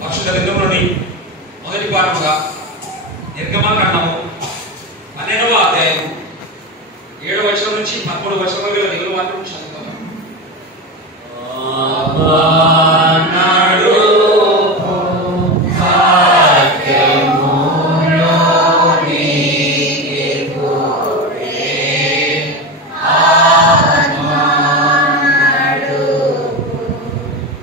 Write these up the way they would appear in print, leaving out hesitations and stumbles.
పరిశుద్ధ గ్రంథంలోని మొదటి పాఠముగా నిర్గమకాండము 12వ అధ్యాయం 7వ వచనం నుంచి 13వ వచనం వరకు నిలువ మాత్రం చదువుతాము.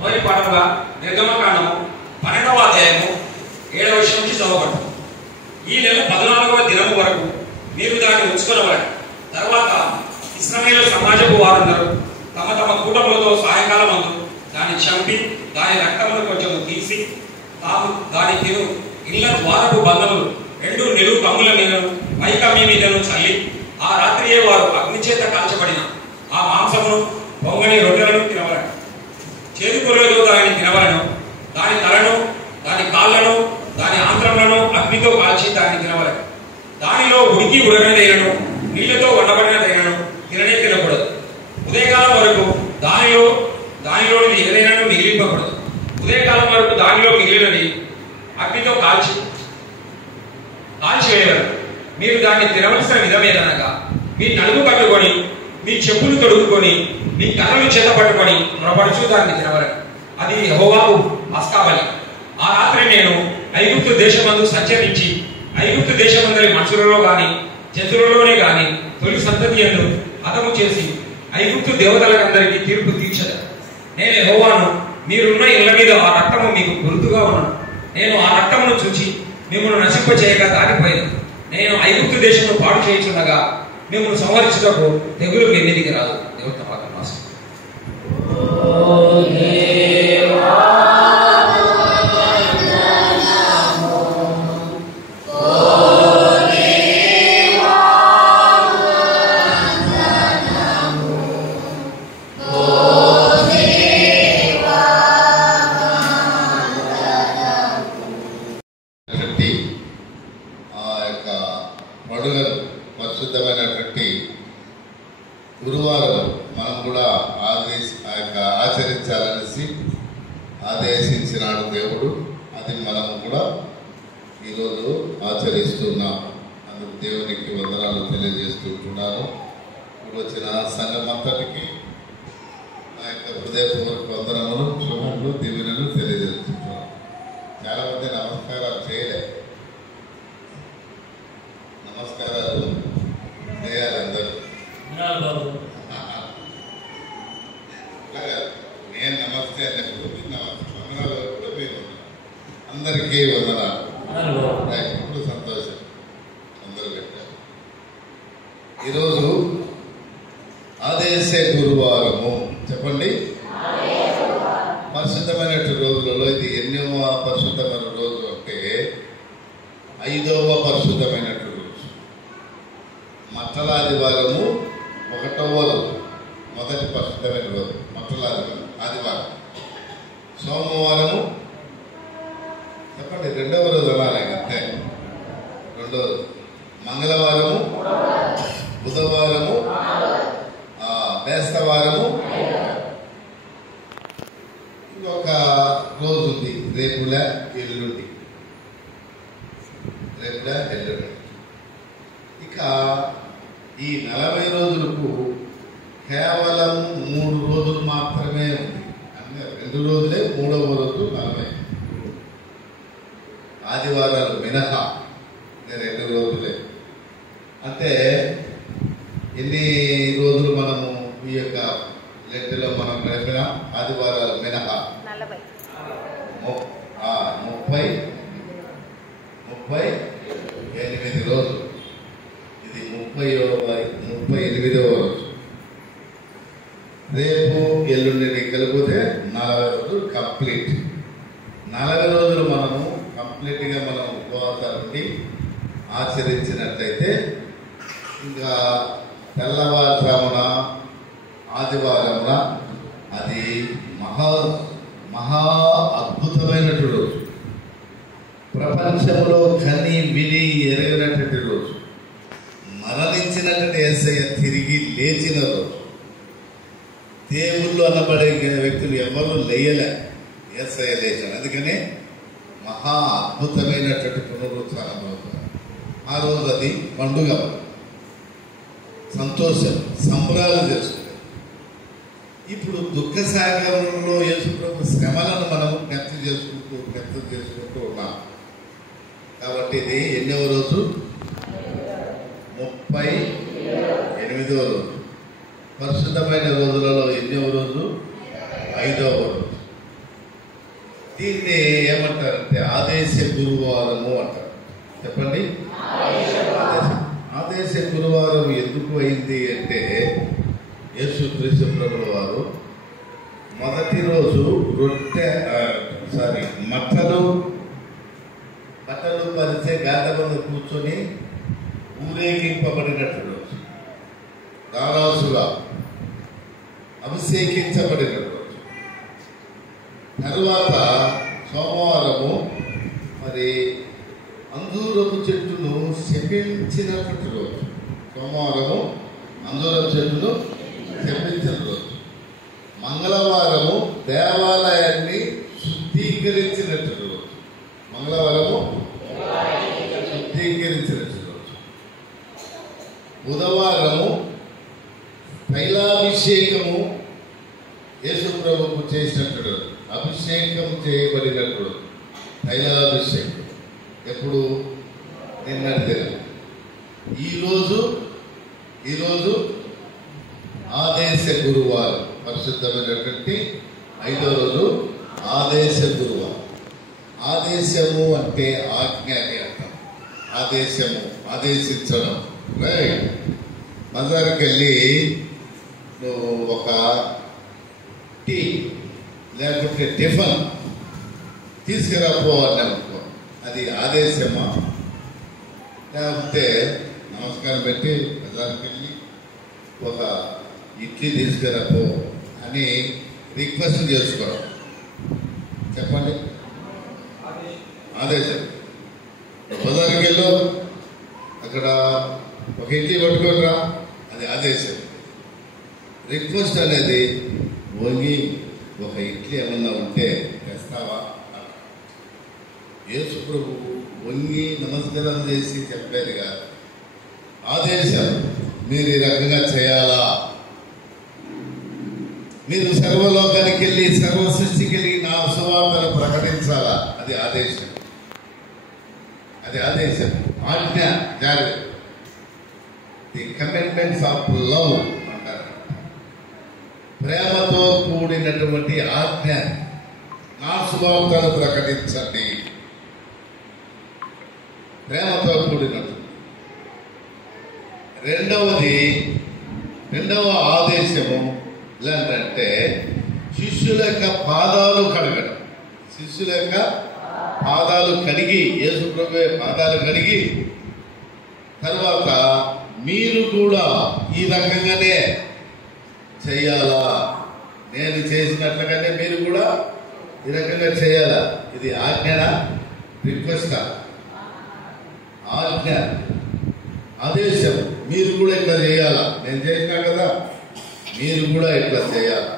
మొదటి పాఠముగా నిర్గమకాండము 12వ అధ్యాయము 7వ వచనం నుంచి చదవబడుతుంది. ఈ నెల 14వ దినము వరకు మీరు దాన్ని ఉంచుకొనవలెను. తర్వాత ఇశ్రాయేలు సమాజపు వారందరూ తమ తమ కూటములతో సాయంకాలం మందు దాన్ని చంపి దాని రక్తమును కొంచెం తీసి తాము దాని తిను ఇళ్ల ద్వారపు బంధములు 2 నిలువు కమ్ముల మీదను పైకమ్మి మీదను చల్లి ఆ రాత్రియే వారు అగ్నిచేత కాల్చబడిన ఆ మాంసమును పొంగని రొట్టెలను తినవలను. చేదుకూరలతో దానిని తినవలను. దాని తలను, దాని కాళ్లను, దాని ఆంత్రములను అగ్నితో కాల్చి దాన్ని తినవలను. దానిలో ఉడికి ఉడకనిదైనను నీళ్లతో వండబడినదైనను తిననే తినకూడదు. ఉదయకాలం వరకు దానిలోని ఏదైనా మిగిలింపకూడదు. ఉదయకాలం వరకు దానిలో మిగిలినది అగ్నితో కాల్చివేయవలను. మీరు దాన్ని తినవలసిన విధమేదనగా మీ నడుము కట్టుకొని, మీ చెప్పులు తొడుగుకొని, మీ కర్రలు చేత పట్టుకొని మొరపడుచు దాన్ని తినవలను. అది యెహోవాకు పస్కాబలి. ఆ రాత్రి నేను ఐగుప్తు దేశమందు సంచరించి ఐగుప్తు దేశమందరి మనుషులలో గాని జంతువులలోనే గాని తొలి సంతతి యందు హతము చేసి ఐగుప్తు దేవతలకందరికీ తీర్పు తీర్చదు. నేను యెహోవాను. మీరున్న ఇళ్ల మీద ఆ రక్తము మీకు గుర్తుగా ఉన్నాను. నేను ఆ రక్తమును చూచి మిమ్మల్ని నశింప చేయక దాటిపోయాను. నేను ఐగుప్తు దేశంలో పాడు చేయుచుండగా మిమ్మల్ని సంహరించుటకు తెగులు మీ మీదికి రాదు. దేవుని వాక్యం రాసు. పరిశుద్ధమైనటువంటి గురువారం మనం కూడా ఆచరించాలనేసి ఆదేశించినాడు దేవుడు. అది మనము కూడా ఈరోజు ఆచరిస్తున్నాం. అందుకు దేవునికి వందనాలు తెలియజేస్తుంటున్నాను. ఇప్పుడు వచ్చిన సంఘమంతటికి నా యొక్క హృదయపూర్వక వందనములు, శుభములు, దీవెనలు తెలియజేస్తున్నాను. చాలా మంది నమస్కారాలు చేయలే. నమస్కారాలు చేయాలి అందరూ. నేను నమస్తే అన్నప్పుడు వందనాలు కూడా మీరు అందరికీ వందనాలు. ఇప్పుడు సంతోషం అందరూ పెట్టారు. ఈరోజు ఆదేశ గురువారము. చెప్పండి. పరిశుద్ధమైనటువంటి రోజులలో ఇది ఎన్నవ పరిశుద్ధమైన రోజు అంటే 5వ పరిశుద్ధమైనటువంటి రోజు. మట్టల ఆదివారము 1వ రోజు, మొదటి పరిశుద్ధమైన రోజు మట్టల ఆదివారం. సోమవారము చెప్పండి 2వ రోజు అనాలి అంతే. 2వ రోజు. మంగళవారము, బుధవారము, బేస్తవారము. ఇంకొక రోజు ఉంది రేపులా ఎల్లుండి. ఇక ఈ 40 రోజులకు కేవలం 3 రోజులు మాత్రమే ఉంది. అంటే 2 రోజులే, 3వ రోజు 40. ఆదివారాలు మినహా 2 రోజులే. అంటే ఎన్ని రోజులు మనము ఈ యొక్క లెక్కలో మనం గడిపిన ఆదివారాలు మినహా 38 రోజులు. ఇది 38వ రోజు. రేపు ఎల్లుండిని కలిపితే 40 రోజులు కంప్లీట్. 40 రోజులు మనము కంప్లీట్గా మనం ఉపవాసాన్ని ఆచరించినట్లయితే ఇంకా తెల్లవారుజామున ఆదివారంలో అది మహా అద్భుతమైనటువంటి రోజు. ప్రపంచంలో కని విని ఎరగినటువంటి రోజు. మరణించినటువంటి యేసయ్య తిరిగి లేచిన రోజు. దేవుళ్ళు అనబడే వ్యక్తులు ఎవరు లేయలే, యేసయ్య లేచాడు. అందుకనే మహా అద్భుతమైనటువంటి పునరుత్థానం అవుతుంది. ఆ రోజు అది పండుగ, సంతోషం, సంబరాలు చేసుకుంటాం. ఇప్పుడు దుఃఖ సాగరంలో యేసుప్రభు శ్రమలను మనం వ్యక్తం చేసుకుంటూ ఉన్నాం. కాబట్టి ఇది ఎన్నవ రోజు? 38వ రోజు. పరిశుద్ధమైన రోజులలో ఎన్నవ రోజు? 5వ రోజు. దీన్ని ఏమంటారంటే ఆదేశ గురువారము అంటారు. చెప్పండి. ఆదేశ గురువారం ఎందుకు అయింది అంటే యేసుక్రీస్తు ప్రభుల వారు మొదటి రోజు బట్టలు పరిచే గాథ మీద కూర్చొని ఊరేగింపబడినట్టు రోజు, రారాసుగా అభిషేకించబడిన రోజు. తరువాత సోమవారము మరి అంజూరపు చెట్టును శపించినటువంటి రోజు. సోమవారము అంజూరపు చెట్టును శపించిన రోజు. మంగళవారము దేవాలయాన్ని శుద్ధీకరించినట్టు రోజు. మంగళవారము శుద్ధీకరించినట్టు రోజు. బుధవారము తైలాభిషేకము యేసు ప్రభువుకు చేసినట్టు రోజు. అభిషేకం చేయబడినట్టు రోజు. తైలాభిషేకం ఎప్పుడు? నిన్నటి దినం. ఈరోజు ఆదేశ గురువారం, పరిశుద్ధమైనటువంటి 5వ రోజు ఆదేశ గురువారం. ఆదేశము అంటే ఆజ్ఞ అని అర్థం. ఆదేశము, ఆదేశించడం. రైట్. బజార్కి వెళ్ళి నువ్వు ఒక టీ లేకుంటే టిఫిన్ తీసుకురాపో అన్నామనుకో, అది ఆదేశమా? లేకపోతే నమస్కారం పెట్టి బజార్కి వెళ్ళి ఒక ఇడ్లీ తీసుకురాపో అని రిక్వెస్ట్ చేసుకోవడం. చెప్పండి. ఆదేశం. బజార్కి వెళ్ళు, అక్కడ ఒక ఇడ్లీ పట్టుకొని రా, అది ఆదేశం. రిక్వెస్ట్ అనేది వంగి ఒక ఇడ్లీ ఏమన్నా ఉంటే తెస్తావా? యేసు ప్రభు వంగి నమస్కారం చేసి చెప్పేది కాదు, ఆదేశం. మీరు ఈ రకంగా చేయాలా, మీరు సర్వలోకానికి వెళ్ళి సర్వ సృష్టికి వెళ్ళి నా సువార్తను ప్రకటించాలా, అది ఆదేశం. అది ఆదేశం, ఆజ్ఞ, జారీ. ది కమిట్మెంట్స్ ఆఫ్ లవ్ అంటారు. ప్రేమతో కూడినటువంటి ఆజ్ఞ. నా సువార్తను ప్రకటించండి, ప్రేమతో కూడినట్టు. రెండవ ఆదేశము ఏంటంటే శిష్యుల యొక్క పాదాలు కడగడం. శిష్యుల యొక్క పాదాలు కడిగి, యేసు ప్రభువే పాదాలు కడిగి, తర్వాత మీరు కూడా ఈ రకంగానే చెయ్యాలా, నేను చేసినట్లుగానే మీరు కూడా ఈ రకంగా చేయాలా. ఇది ఆజ్ఞనా? రిక్వెస్టా? ఆజ్ఞ, ఆదేశం. మీరు కూడా ఇట్లా చేయాలా, నేను చేసినా కదా, మీరు కూడా ఇట్లా చేయాలి.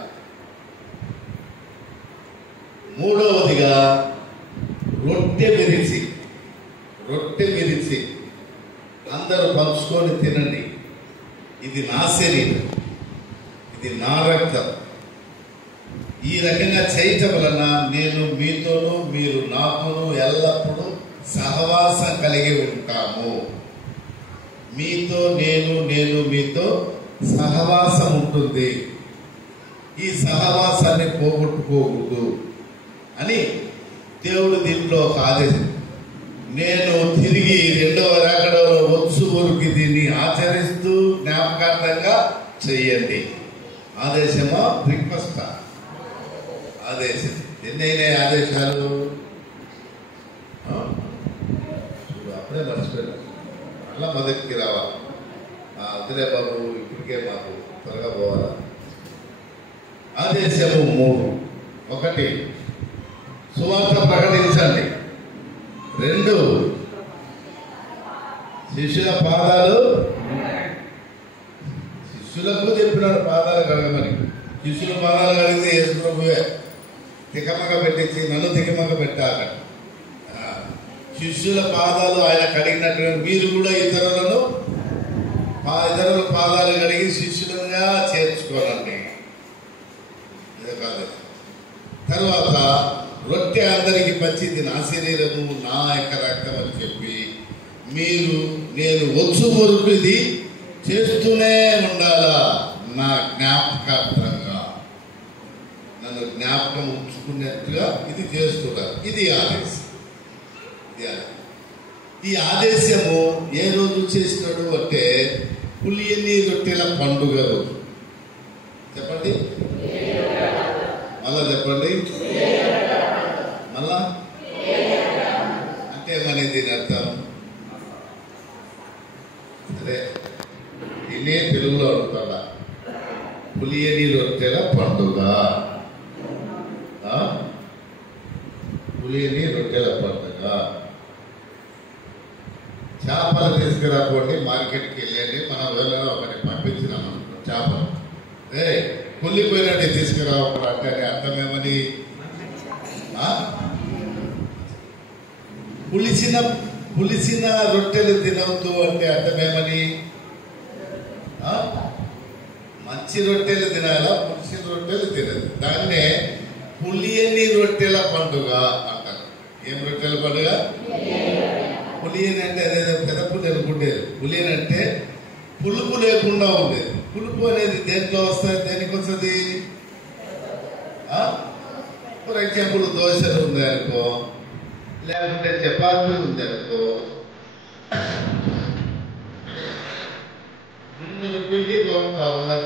మూడవదిగా రొట్టె విరిచి అందరూ పంచుకొని తినండి, ఇది నా శరీరం, ఇది నా రక్తం. ఈ రకంగా చేయటం వలన నేను మీతోనూ మీరు నాతోనూ ఎల్లప్పుడూ సహవాసం కలిగి ఉంటాము. మీతో నేను మీతో సహవాసం ఉంటుంది. ఈ సహవాసాన్ని పోగొట్టుకోకూడదు అని దేవుడు దీంట్లో ఒక ఆదేశం. నేను తిరిగి రెండవ రాకడలో వచ్చు వరకు దీన్ని ఆచరిస్తూ జ్ఞాపకార్థంగా చెయ్యండి. ఆదేశమా? రిక్వెస్టా? ఆదేశం. ఎన్నైనా ఆదేశాలు అప్పుడే మర్చిపోయాను. అలా మొదటికి రావాలి. వదిలే బాబు, ఇప్పటికే మాకు త్వరగా పోవాలా. ఆదేశము 3. 1 సువార్త ప్రకటించండి. 2 శిష్యుల పాదాలు, శిష్యులకు చెప్పినాడు పాదాలు కడగమని. శిష్యుల పాదాలు కడిగితే యేసు ప్రభువే తికమక పెట్టించి నన్ను తికమక పెట్టాలి. శిష్యుల పాదాలు ఆయన కడిగినట్టుగా మీరు కూడా ఇతరుల పాదాలు కడిగి శిష్యులుగా చేర్చుకోనండి. ఇదే కాదు. తర్వాత రొట్టె అందరికి పంచి ఇది నా శరీరము నా యొక్క రక్తం అని చెప్పి మీరు నేను వచ్చు వరకు ఇది చేస్తూనే ఉండాలా, నా జ్ఞాపకార్థంగా నన్ను జ్ఞాపకం ఉంచుకున్నట్టుగా ఇది చేస్తున్నారు. ఇది ఆదేశం. ఈ ఆదేశము ఏ రోజు చేసినాడు అంటే పులియని రొట్టెల పండుగ రోజు. చెప్పండి, మళ్ళా చెప్పండి, మళ్ళా అంటే మన దీని అర్థం అదే ఇదే తెలుగులో అడుగుతా. పులియని రొట్టెల పండుగ, పులియని రొట్టెల పండుగ. చేపలు తీసుకురాకండి, మార్కెట్కి వెళ్ళండి, మనం వెళ్ళగా ఒకటి పంపించినాం అనుకో చేపలు, కుళ్ళిపోయినట్టు తీసుకురావడం అంటే అర్థమేమని, పులిసిన రొట్టెలు తినవద్దు అంటే అర్థమేమని, మంచి రొట్టెలు తినాలా, పులిసిన రొట్టెలు తినదు. దాన్నే పులియని రొట్టెల పండుగ అంటారు. ఏం రొట్టెల పండుగ? పులియని అంటే అదేదో పెద్ద పులి అనుకుంటేది. పులియని అంటే పులుపు లేకుండా ఉండేది. పులుపు అనేది దేంట్లో వస్తుంది, దేనికి వస్తుంది? ఫర్ ఎగ్జాంపుల్ దోశలు ఉంది అనుకో, లేకుంటే చపాతీ ఉంది అనుకో, పిండి కావాలి